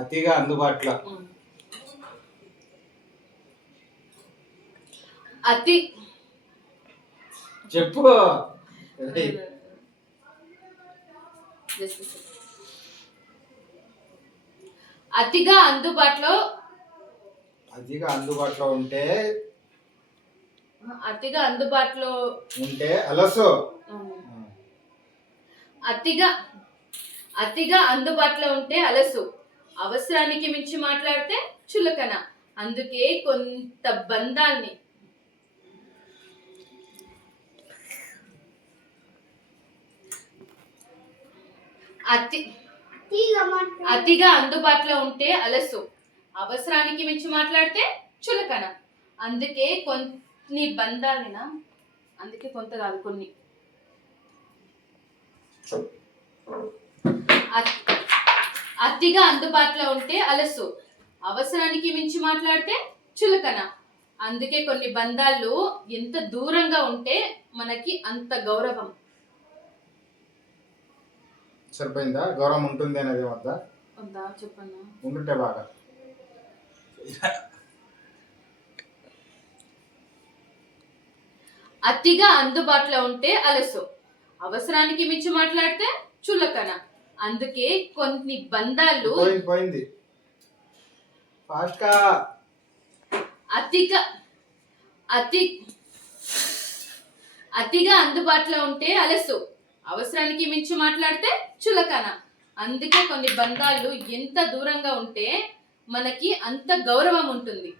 అతిగా అందుబాటులో. అతి చెప్పు. అతిగా అందుబాటులో ఉంటే అతిగా అందుబాటులో ఉంటే అలసు. అతిగా అందుబాటులో ఉంటే అలసు, అవసరానికి మించి మాట్లాడితే చులకన. అందుకే కొంత బంధాల్ని అతిగా అందుబాటులో ఉంటే అలసు, అవసరానికి మించి మాట్లాడితే చులకన. అందుకే కొన్ని బంధాలైనా అందుకే కొంత కాదు కొన్ని అతిగా అందుబాటులో ఉంటే అలసు, అవసరానికి మించి మాట్లాడితే చులకన. అందుకే కొన్ని బంధాలు ఎంత దూరంగా ఉంటే మనకి అంత గౌరవం. సరిపోయిందా? గౌరవం ఉంటుంది అనేది వద్దా? చెప్పన్నా ఉంటుంటే బాగా. అతిగా అందుబాటులో ఉంటే అలసు, అవసరానికి మించి మాట్లాడితే చులకన. అందుకే కొన్ని బంధాలు పోయింది ఫాస్ట్ గా. అతిగా అందుబాటులో ఉంటే అలసు, అవసరానికి మించి మాట్లాడితే చులకన. అందుకే కొన్ని బంధాలు ఎంత దూరంగా ఉంటే మనకి అంత గౌరవం ఉంటుంది.